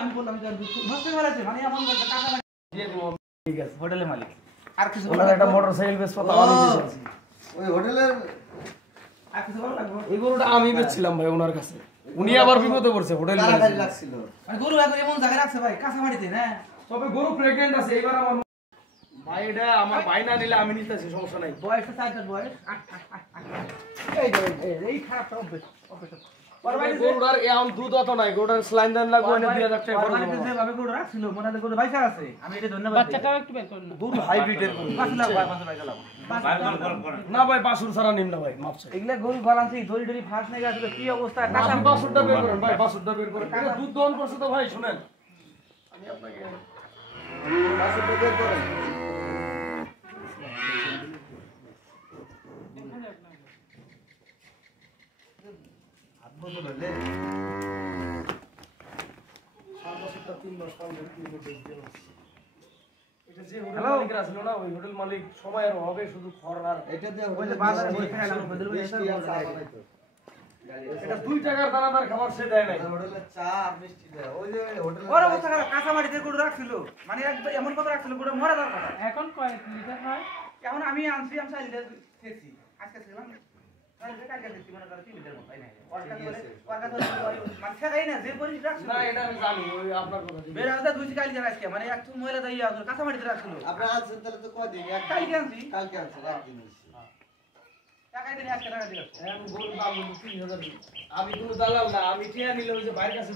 আমি বললাম ঠিক আছে হোটেলের মালিক আর কিছু একটা মোটরসাইকেল বেশ কথা ওই হোটেলের আর কিছু ভালো লাগবে এই গরুটা আমি বেচছিলাম ভাই ওনার কাছে উনি আবার বিপদে পড়ছে হোটেল গাড়ি লাগছিল মানে গরু এখন এমন জায়গায় রাখছে ভাই কাঁচামাটিতে না তবে গরু প্রেগন্যান্ট আছে এইবার আমার ভাই এটা আমার ভাই না নিলে আমি নিতেছি সমস্যা নাই বয়স 4 বয়স এই খারাপ অভ্যাস গরুটার এখন দুধ অত নাই গরুটার স্লাইন দেন লাগবে না 2000 টাকা খরচ হবে যেভাবে গরু রাখছিল মনে হয় গরু বাইসা আছে আমি এটা ধন্যবাদ বাচ্চাটাও একটু বের করুন গরু হাইব্রিডের গরু 5 লাখ ভাই 5 লাখ গেলাম না ভাই বাসুর ছাড়া নিম না ভাই মাপছে এগুলা গরু গলানছি দড়ি দড়ি ফাঁস নাই আসলে কি অবস্থা টাকা বাসুরটা বের করেন ভাই বাসুরটা বের করেন এটা দুধ দহন করছে তো ভাই শুনেন আমি আপনাকে বাসুরটা বের করেন বদলে সর্বশেষটা 3 মাস পার করে এটা যে হোটেল মালিক আসলো না ওই হোটেল মালিক সময়ের অভাবে শুধু খর আর এটা দিয়ে ওই যে বাজারে বসে খাইলাম বদল এটা 2 টাকার দানাদার খাবার সে দেয় নাই হোটেলে চা মিষ্টি দেয় ওই যে হোটেল ওর অবস্থা কাঁচা মাটিতে গরু রাখছিল মানে একদম এমন কথা রাখছিল গরু মরা যাওয়ার কথা এখন কয় লিটার হয় এখন আমি আনছি আমি 4 লিটার খেয়েছি আজকে ছিলাম আমি কোনো দালাল না আমি ঠিয়া নিলে ওই যে ভাইয়ের কাছে